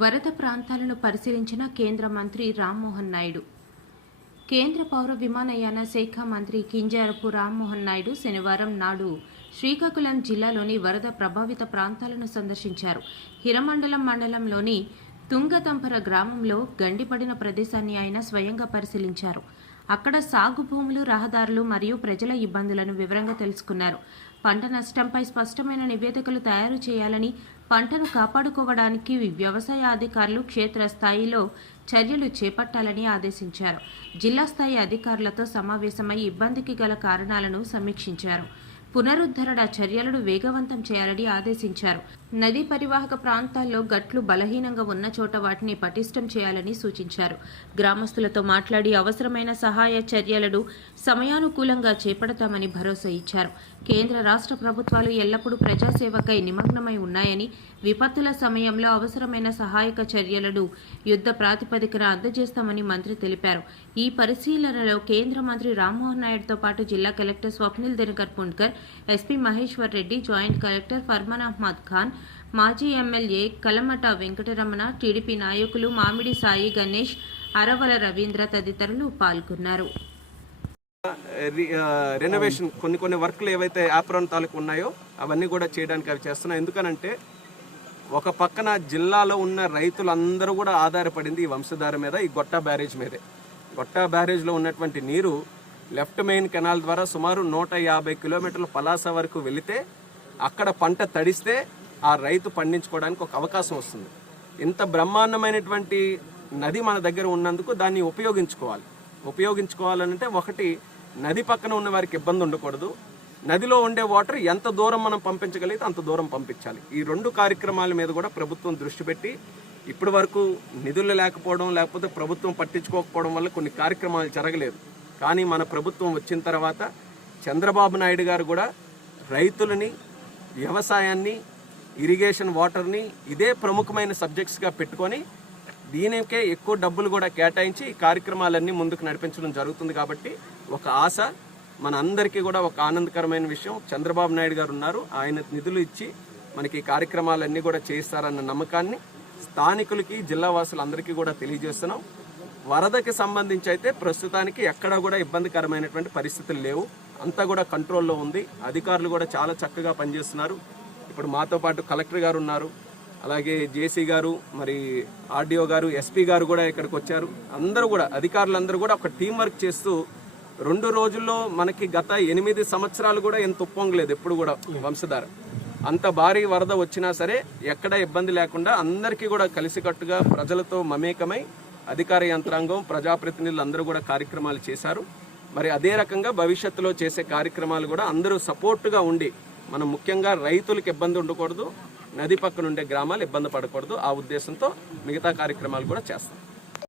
వరద ప్రాంతాలను పరిశీలించిన కేంద్ర మంత్రి రామ్మోహన్ నాయుడు. కేంద్ర పౌర విమానయాన శాఖ మంత్రి కింజరాపు రామ్మోహన్ నాయుడు శనివారం నాడు శ్రీకాకుళం జిల్లాలోని వరద ప్రభావిత ప్రాంతాలను సందర్శించారు. హిరమండలం మండలంలోని తుంగతంపర గ్రామంలో గండిపడిన ప్రదేశాన్ని ఆయన స్వయంగా పరిశీలించారు. అక్కడ సాగు భూములు, రహదారులు మరియు ప్రజల ఇబ్బందులను వివరంగా తెలుసుకున్నారు. పంట నష్టంపై స్పష్టమైన నివేదికలు తయారు చేయాలని, పంటను కాపాడుకోవడానికి వ్యవసాయ అధికారులు క్షేత్రస్థాయిలో చర్యలు చేపట్టాలని ఆదేశించారు. జిల్లా స్థాయి అధికారులతో సమావేశమై ఇబ్బందికి గల కారణాలను సమీక్షించారు. పునరుద్ధరణ చర్యలను వేగవంతం చేయాలని ఆదేశించారు. నదీ పరివాహక ప్రాంతాల్లో గట్లు బలహీనంగా ఉన్న చోట వాటిని పటిష్టం చేయాలని సూచించారు. గ్రామస్తులతో మాట్లాడి అవసరమైన సహాయ చర్యలను సమయానుకూలంగా చేపడతామని భరోసా ఇచ్చారు. కేంద్ర రాష్ట్ర ప్రభుత్వాలు ఎల్లప్పుడూ ప్రజాసేవకై నిమగ్నమై ఉన్నాయని, విపత్తుల సమయంలో అవసరమైన సహాయక చర్యలను యుద్ధ ప్రాతిపదికన అందజేస్తామని మంత్రి తెలిపారు. ఈ పరిశీలనలో కేంద్ర మంత్రి రామ్మోహన్ నాయుడుతో పాటు జిల్లా collector Swapnil Dinakar Pundkar, SP Maheshwar Reddy, joint collector Farman Ahmed Khan, మాజీ ఎమ్మెల్యే కలమట వెంకటరమణ, టీడీపీ నాయకులు మామిడి సాయి గణేష్, అరవల రవీంద్ర తదితరులు పాల్గొన్నారు. రెనోవేషన్ కొన్ని వర్క్లు ఏవైతే యాప్రాన్ తాలూకు ఉన్నాయో అవన్నీ కూడా చేయడానికి అవి చేస్తున్నాం. ఎందుకనంటే ఒక పక్కన జిల్లాలో ఉన్న రైతులందరూ కూడా ఆధారపడింది ఈ వంశధార మీద, ఈ గొట్టా బ్యారేజ్ మీదే. గొట్టా బ్యారేజ్లో ఉన్నటువంటి నీరు లెఫ్ట్ మెయిన్ కెనాల్ ద్వారా సుమారు 150 కిలోమీటర్ల పలాస వరకు వెళితే అక్కడ పంట తడిస్తే ఆ రైతు పండించుకోవడానికి ఒక అవకాశం వస్తుంది. ఇంత బ్రహ్మాండమైనటువంటి నది మన దగ్గర ఉన్నందుకు దాన్ని ఉపయోగించుకోవాలంటే ఒకటి, నది పక్కన ఉన్న వారికి ఇబ్బంది ఉండకూడదు. నదిలో ఉండే వాటర్ ఎంత దూరం మనం పంపించగలిగితే అంత దూరం పంపించాలి. ఈ రెండు కార్యక్రమాల మీద కూడా ప్రభుత్వం దృష్టి పెట్టి, ఇప్పటి వరకు నిధులు లేకపోవడం, లేకపోతే ప్రభుత్వం పట్టించుకోకపోవడం వల్ల కొన్ని కార్యక్రమాలు జరగలేదు. కానీ మన ప్రభుత్వం వచ్చిన తర్వాత చంద్రబాబు నాయుడు గారు కూడా రైతులని, వ్యవసాయాన్ని, ఇరిగేషన్ వాటర్ని ఇదే ప్రముఖమైన సబ్జెక్ట్స్గా పెట్టుకొని దీనికే ఎక్కువ డబ్బులు కూడా కేటాయించి ఈ కార్యక్రమాలన్నీ ముందుకు నడిపించడం జరుగుతుంది. కాబట్టి ఒక ఆశ, మన అందరికీ కూడా ఒక ఆనందకరమైన విషయం, చంద్రబాబు నాయుడు గారు ఉన్నారు, ఆయన నిధులు ఇచ్చి మనకి ఈ కార్యక్రమాలన్నీ కూడా చేస్తారన్న నమ్మకాన్ని స్థానికులకి, జిల్లా వాసులందరికీ కూడా తెలియజేస్తున్నాం. వరదకి సంబంధించి అయితే ప్రస్తుతానికి ఎక్కడా కూడా ఇబ్బందికరమైనటువంటి పరిస్థితులు లేవు, అంతా కూడా కంట్రోల్లో ఉంది. అధికారులు కూడా చాలా చక్కగా పనిచేస్తున్నారు. ఇప్పుడు మాతో పాటు కలెక్టర్ గారు ఉన్నారు, అలాగే జేసీ గారు, మరి ఆర్డీఓ గారు, ఎస్పీ గారు కూడా ఇక్కడికి వచ్చారు. అందరూ కూడా అధికారులందరూ కూడా ఒక టీం వర్క్ చేస్తూ 2 రోజుల్లో మనకి గత 8 సంవత్సరాలు కూడా ఎంత ఉప్పొంగలేదు ఎప్పుడు కూడా వంశధార. అంత భారీ వరద వచ్చినా సరే ఎక్కడ ఇబ్బంది లేకుండా అందరికీ కూడా కలిసికట్టుగా ప్రజలతో మమేకమై అధికార యంత్రాంగం, ప్రజాప్రతినిధులు అందరూ కూడా కార్యక్రమాలు చేశారు. మరి అదే రకంగా భవిష్యత్తులో చేసే కార్యక్రమాలు కూడా అందరూ సపోర్టుగా ఉండి, మనం ముఖ్యంగా రైతులకు ఇబ్బంది ఉండకూడదు, నది పక్కన ఉండే గ్రామాలు ఇబ్బంది పడకూడదు, ఆ ఉద్దేశంతో మిగతా కార్యక్రమాలు కూడా చేస్తాం.